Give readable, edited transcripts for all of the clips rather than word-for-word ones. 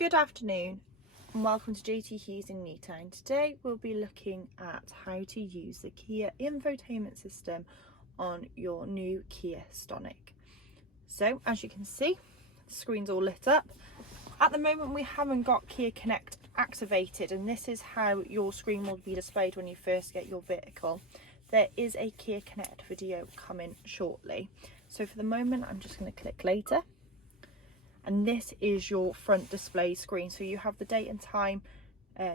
Good afternoon and welcome to JT Hughes in Newtown. Today we'll be looking at how to use the Kia Infotainment System on your new Kia Stonic. So as you can see, the screen's all lit up. At the moment we haven't got Kia Connect activated, and this is how your screen will be displayed when you first get your vehicle. There is a Kia Connect video coming shortly. So for the moment I'm just going to click later. And this is your front display screen, so you have the date and time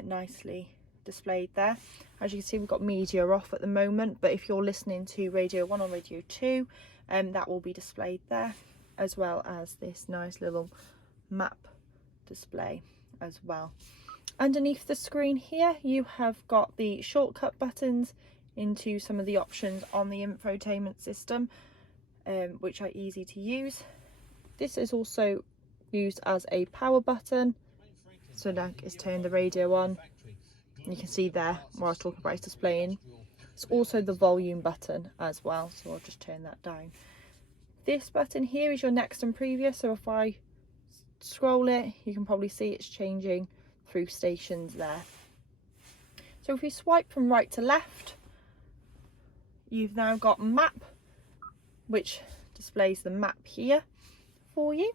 nicely displayed there. As you can see, we've got media off at the moment, but if you're listening to Radio 1 or Radio 2, that will be displayed there, as well as this nice little map display as well. Underneath the screen here you have got the shortcut buttons into some of the options on the infotainment system, which are easy to use. This is also used as a power button, so now it's turned the radio on. You can see there where I was talking about it's displaying. It's also the volume button as well, so I'll just turn that down. This button here is your next and previous, so if I scroll it you can probably see it's changing through stations there. So if we swipe from right to left, you've now got map, which displays the map here for you.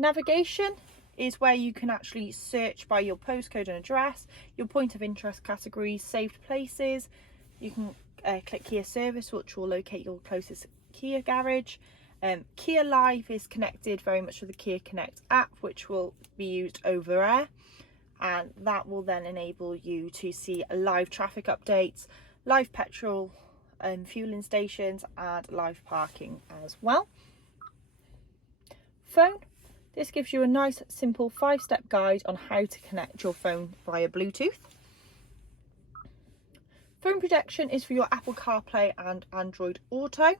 Navigation is where you can actually search by your postcode and address, your point of interest categories, saved places. You can click Kia Service, which will locate your closest Kia garage. Kia Live is connected very much with the Kia Connect app, which will be used over air, and that will then enable you to see live traffic updates, live petrol and fueling stations, and live parking as well. Phone. This gives you a nice simple 5-step guide on how to connect your phone via Bluetooth. Phone protection is for your Apple CarPlay and Android Auto.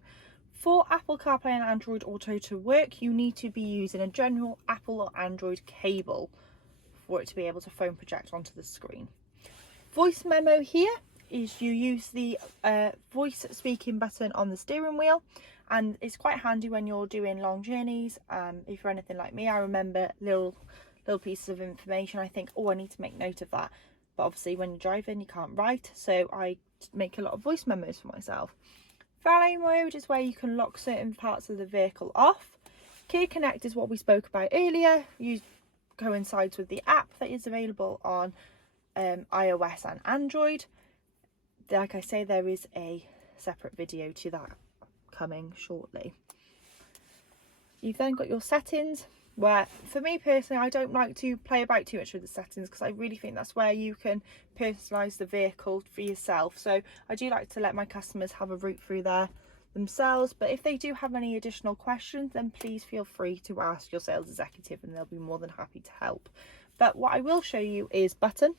For Apple CarPlay and Android Auto to work, you need to be using a general Apple or Android cable for it to be able to phone project onto the screen. Voice memo here is you use the voice speaking button on the steering wheel, and it's quite handy when you're doing long journeys. If you're anything like me, I remember little pieces of information. I think, oh, I need to make note of that, but obviously when you're driving you can't write, so I make a lot of voice memos for myself. Valet mode is where you can lock certain parts of the vehicle off. Kia Connect is what we spoke about earlier. Coincides with the app that is available on iOS and Android. Like I say, there is a separate video to that coming shortly. You've then got your settings, where for me personally I don't like to play about too much with the settings, because I really think that's where you can personalize the vehicle for yourself. So I do like to let my customers have a route through there themselves, but if they do have any additional questions, then please feel free to ask your sales executive and they'll be more than happy to help. But what I will show you is button.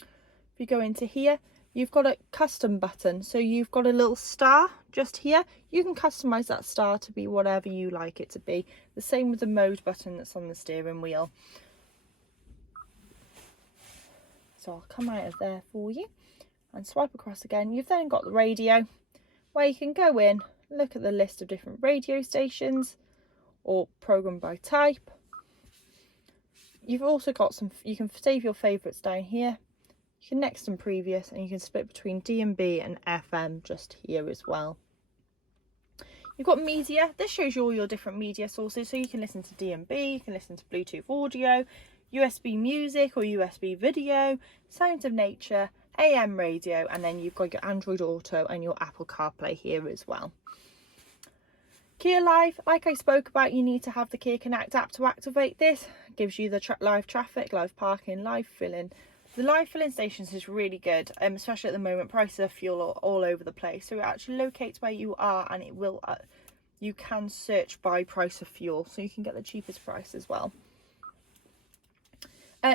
If you go into here, you've got a custom button, so you've got a little star just here. You can customize that star to be whatever you like it to be. The same with the mode button that's on the steering wheel. So I'll come out of there for you and swipe across again. You've then got the radio, where you can go in, look at the list of different radio stations or program by type. You've also got you can save your favorites down here. You can next and previous, and you can split between D&B and FM just here as well. You've got media. This shows you all your different media sources, so you can listen to D&B, you can listen to Bluetooth audio, USB music or USB video, sounds of nature, AM radio, and then you've got your Android Auto and your Apple CarPlay here as well. Kia Live, like I spoke about, you need to have the Kia Connect app to activate this. It gives you the live traffic, live parking, live filling. The live filling stations is really good, especially at the moment. Prices of fuel are all over the place, so it actually locates where you are, and it will you can search by price of fuel, so you can get the cheapest price as well.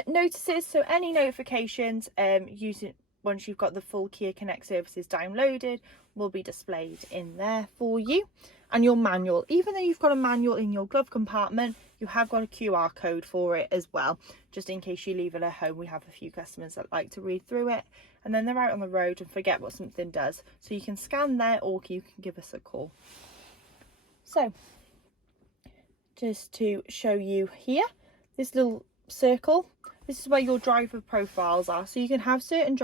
Notices, so any notifications once you've got the full Kia Connect services downloaded will be displayed in there for you. And your manual, even though you've got a manual in your glove compartment, you have got a QR code for it as well, just in case you leave it at home. We have a few customers that like to read through it and then they're out on the road and forget what something does, so you can scan there or you can give us a call. So just to show you here, this little circle, this is where your driver profiles are. So you can have certain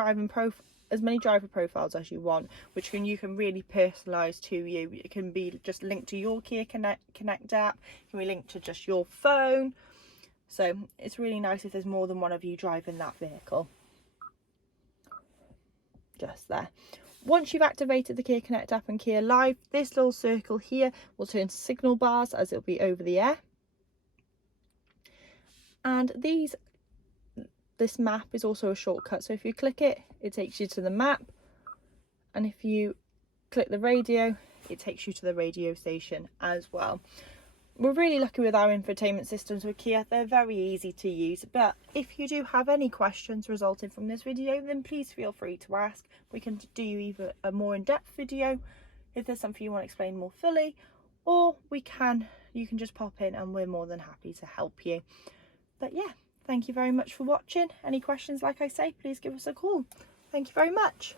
as many driver profiles as you want, which you can really personalize to you. It can be just linked to your Kia Connect app, it can be linked to just your phone. So it's really nice if there's more than one of you driving that vehicle. Just there. Once you've activated the Kia Connect app and Kia Live, this little circle here will turn to signal bars, as it'll be over the air. And this map is also a shortcut. So if you click it, it takes you to the map. And if you click the radio, it takes you to the radio station as well. We're really lucky with our infotainment systems with Kia. They're very easy to use, but if you do have any questions resulting from this video, then please feel free to ask. We can do either a more in-depth video if there's something you want to explain more fully, or you can just pop in and we're more than happy to help you. But yeah, thank you very much for watching. Any questions, like I say, please give us a call. Thank you very much.